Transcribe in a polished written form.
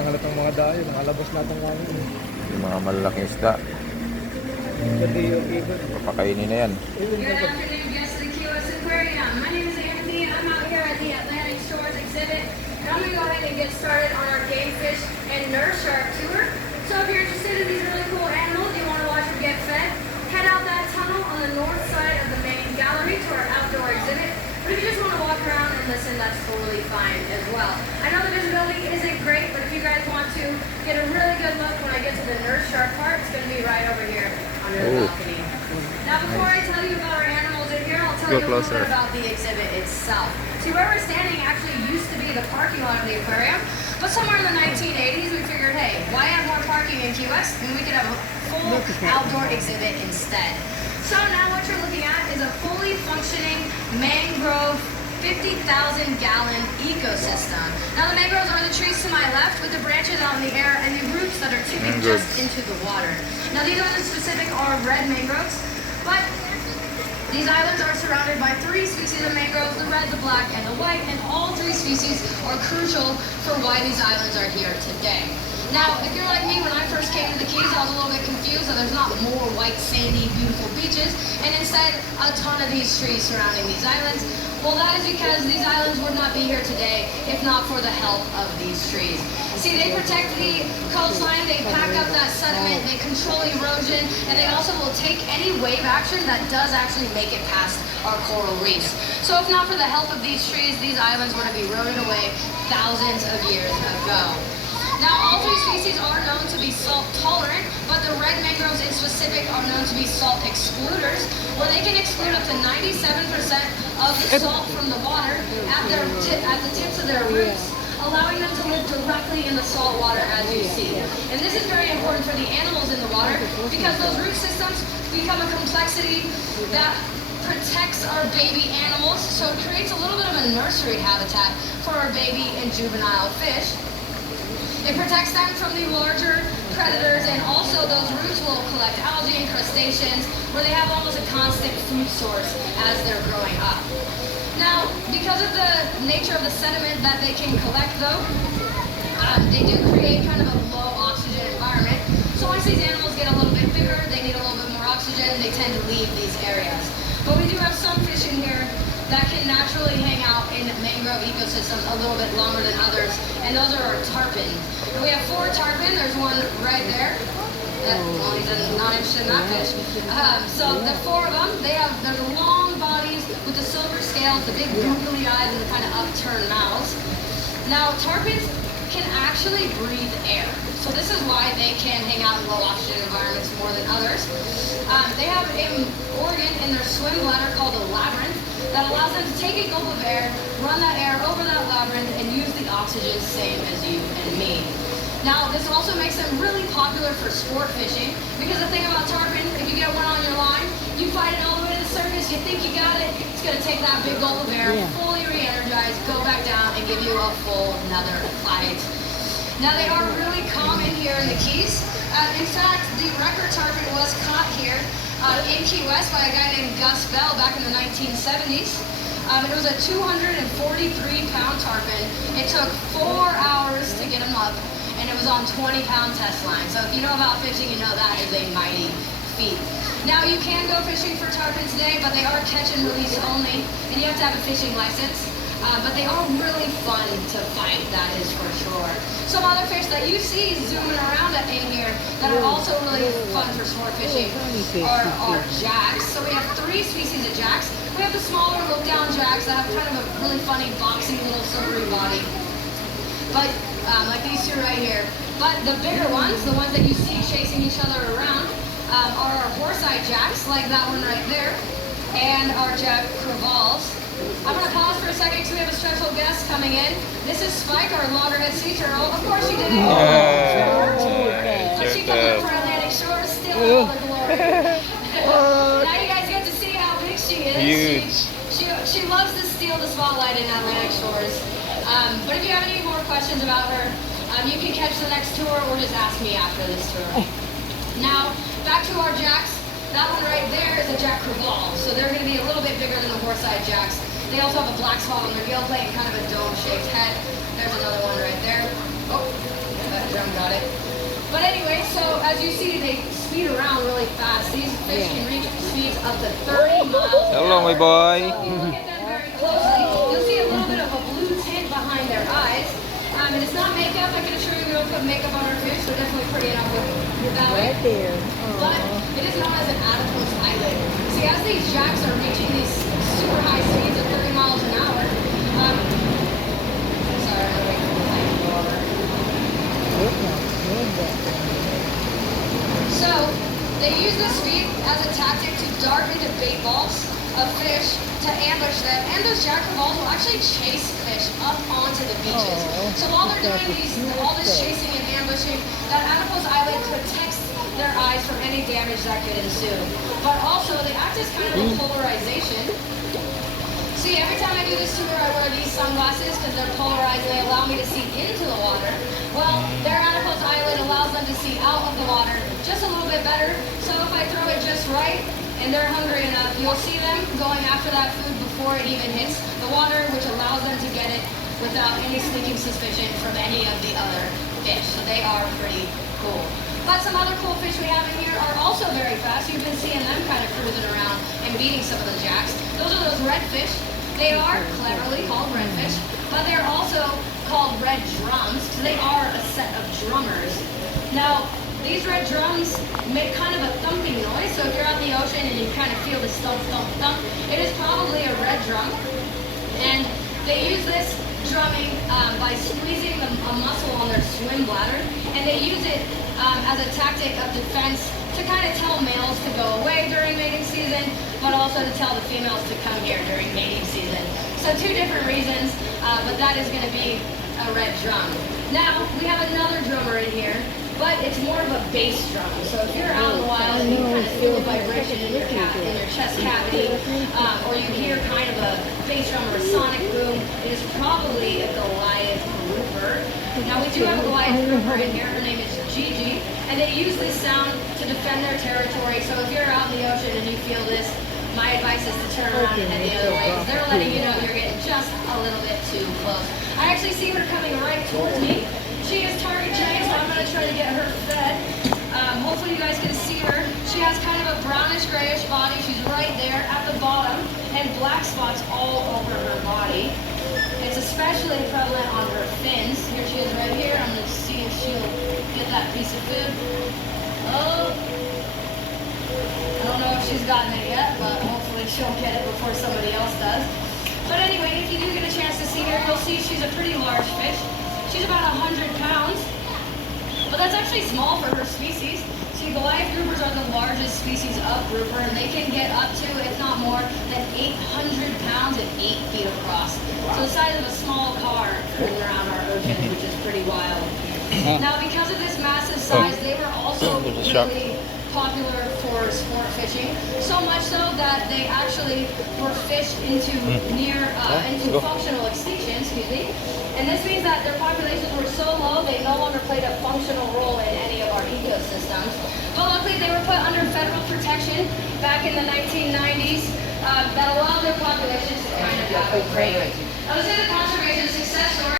halatang mga dayo. Nakalabas natin namin. Yung mga malalaking isda. Ganda yung ibon. Papakainin na yan. Good afternoon, guests of the Key West Aquarium. My name is Anthony. I'm out here at the Atlantic Shores exhibit. And I'm going to go ahead and get started on our game fish and nurse shark tour. So if you're interested in these really cool animals, you want to watch them get fed, head out that tunnel on the north side of the main gallery to our outdoor exhibit. But if you just want to walk around and listen, that's totally fine as well. I know the visibility isn't great, but if you guys want to get a really good look when I get to the nurse shark part, it's going to be right over here under the balcony. Now before I tell you about our animals in here, I'll tell you a little bit about the exhibit itself. See, where we're standing actually used to be the parking lot of the aquarium, but somewhere in the 1980s we figured, hey, why have more parking in Key West when we could have a full outdoor exhibit instead? So now what you're looking at is a fully functioning mangrove 50,000-gallon ecosystem. Now the mangroves are the trees to my left with the branches out in the air and the roots that are tubing just into the water. Now these islands specific are red mangroves, but these islands are surrounded by 3 species of mangroves, the red, the black, and the white, and all 3 species are crucial for why these islands are here today. Now, if you're like me, when I first came to the Keys, I was a little bit confused that there's not more white, sandy, beautiful beaches, and instead, a ton of these trees surrounding these islands. Well, that is because these islands would not be here today if not for the help of these trees. See, they protect the coastline, they pack up that sediment, they control erosion, and they also will take any wave action that does actually make it past our coral reefs. So if not for the help of these trees, these islands would have been eroded away thousands of years ago. Now, all 3 species are known to be salt tolerant, but the red mangroves in specific are known to be salt excluders, where they can exclude up to 97% of the salt from the water at the tips of their roots, allowing them to live directly in the salt water as you see. And this is very important for the animals in the water because those root systems become a complexity that protects our baby animals, so it creates a little bit of a nursery habitat for our baby and juvenile fish. It protects them from the larger predators, and also those roots will collect algae and crustaceans where they have almost a constant food source as they're growing up. Now, because of the nature of the sediment that they can collect though, they do create kind of a low oxygen environment. So once these animals get a little bit bigger, they need a little bit more oxygen, they tend to leave these areas. But we do have some fish in here that can naturally hang out in mangrove ecosystems a little bit longer than others, and those are our tarpon. And we have 4 tarpon. There's one right there. Well, he's not interested in that fish. So the 4 of them, they have their long bodies with the silver scales, the big googly eyes, and the kind of upturned mouths. Now, tarpons can actually breathe air. So this is why they can hang out in low oxygen environments more than others. They have an organ in their swim bladder called the labyrinth that allows them to take a gulp of air, run that air over that labyrinth, and use the oxygen same as you and me. Now, this also makes them really popular for sport fishing, because the thing about tarpon, if you get one on your line, you fight it all the way to the surface, you think you got it, it's going to take that big gulp of air, fully re-energize, go back down, and give you a full another fight. Now, they are really common here in the Keys. In fact, the record tarpon was caught here in Key West by a guy named Gus Bell back in the 1970s. It was a 243-pound tarpon. It took 4 hours to get him up, and it was on 20-pound test line. So if you know about fishing, you know that is a mighty feat. Now, you can go fishing for tarpon today, but they are catch and release only, and you have to have a fishing license. But they are really fun to fight, that is for sure. Some other fish that you see zooming around in here that are also really fun for sport fishing are jacks. So we have 3 species of jacks. We have the smaller look-down jacks that have kind of a really funny, boxy little silvery body. But like these 2 right here. But the bigger ones, the ones that you see chasing each other around, are our horse-eyed jacks, like that one right there, and our jack crevalles. I'm going to pause for a second because we have a special guest coming in. This is Spike, our loggerhead sea turtle. Of course she did it. She comes up for Atlantic Shores, still in all the glory. Now you guys get to see how big she is. Huge. She loves to steal the spotlight in Atlantic Shores. But if you have any more questions about her, you can catch the next tour or just ask me after this tour. Now, back to our jacks. That one right there is a jack crevalle. So they're going to be a little bit bigger than the horse-eyed jacks. They also have a black spot on their gill plate and kind of a dome-shaped head. There's another one right there. Oh, drum got it. But anyway, so as you see, they speed around really fast. These fish can reach speeds up to 30 miles an Hello, hour. my boy. So if you look at them very closely, you'll see a little bit of a blue tint behind their eyes. And it's not makeup. I can assure you we don't put makeup on our fish. They're definitely pretty enough with that way. Right there. But it is known as an adipose islet. See, as these jacks are reaching these super high speeds of 30 miles an hour, sorry, I'm waiting for the thing to go over. So, they use this speed as a tactic to dart into bait balls of fish to ambush them, and those jackal balls will actually chase fish up onto the beaches. So while they're doing all this chasing and ambushing, that adipose islet protects their eyes from any damage that could ensue. But also, they act as kind of a polarization. See, every time I do this tour, I wear these sunglasses because they're polarized and they allow me to see into the water. Well, their adipose islet allows them to see out of the water just a little bit better. So if I throw it just right and they're hungry enough, you'll see them going after that food before it even hits the water, which allows them to get it without any sneaking suspicion from any of the other fish. So they are pretty cool. But some other cool fish we have in here are also very fast. You've been seeing them kind of cruising around and beating some of the jacks. Those are those redfish. They are cleverly called redfish, but they're also called red drums because they are a set of drummers. Now, these red drums make kind of a thumping noise, so if you're out in the ocean and you kind of feel this thump, thump, thump, it is probably a red drum. And they use this drumming by squeezing a muscle on their swim bladder, and they use it as a tactic of defense to kind of tell males to go away during mating season, but also to tell the females to come here during mating season. So two different reasons, but that is going to be a red drum. Now, we have another drummer in here, but it's more of a bass drum. So if you're out in the wild and you kind of feel a vibration in your chest cavity, or you hear kind of a bass drum or a sonic boom, it is probably a Goliath grouper. Now we do have a Goliath grouper in here. Her name is Gigi, and they use this sound to defend their territory. So if you're out in the ocean and you feel this, my advice is to turn around and head the other way, because they're letting you know you're getting just a little bit too close. I actually see her coming right towards me. She is target trained, so I'm going to try to get her fed. Hopefully you guys can see her. She has kind of a brownish grayish body. She's right there at the bottom, and black spots all over her body. It's especially prevalent on her fins. Here she is right here. I'm going to see if she'll get that piece of food. Oh, I don't know if she's gotten it yet, but hopefully she'll get it before somebody else does. But anyway, if you do get a chance to see her, you'll see she's a pretty large fish. She's about 100 pounds, but that's actually small for her species. See, Goliath groupers are the largest species of grouper, and they can get up to, if not more, than 800 pounds and 8 feet across. So the size of a small car cruising around our oceans, which is pretty wild. Now, because of this massive size, they were also really popular for sport fishing, so much so that they actually were fished into into functional extinction, and this means that their populations were so low they no longer played a functional role in any of our ecosystems. But luckily they were put under federal protection back in the 1990s that allowed their populations to kind of have a break. I would say the conservation success story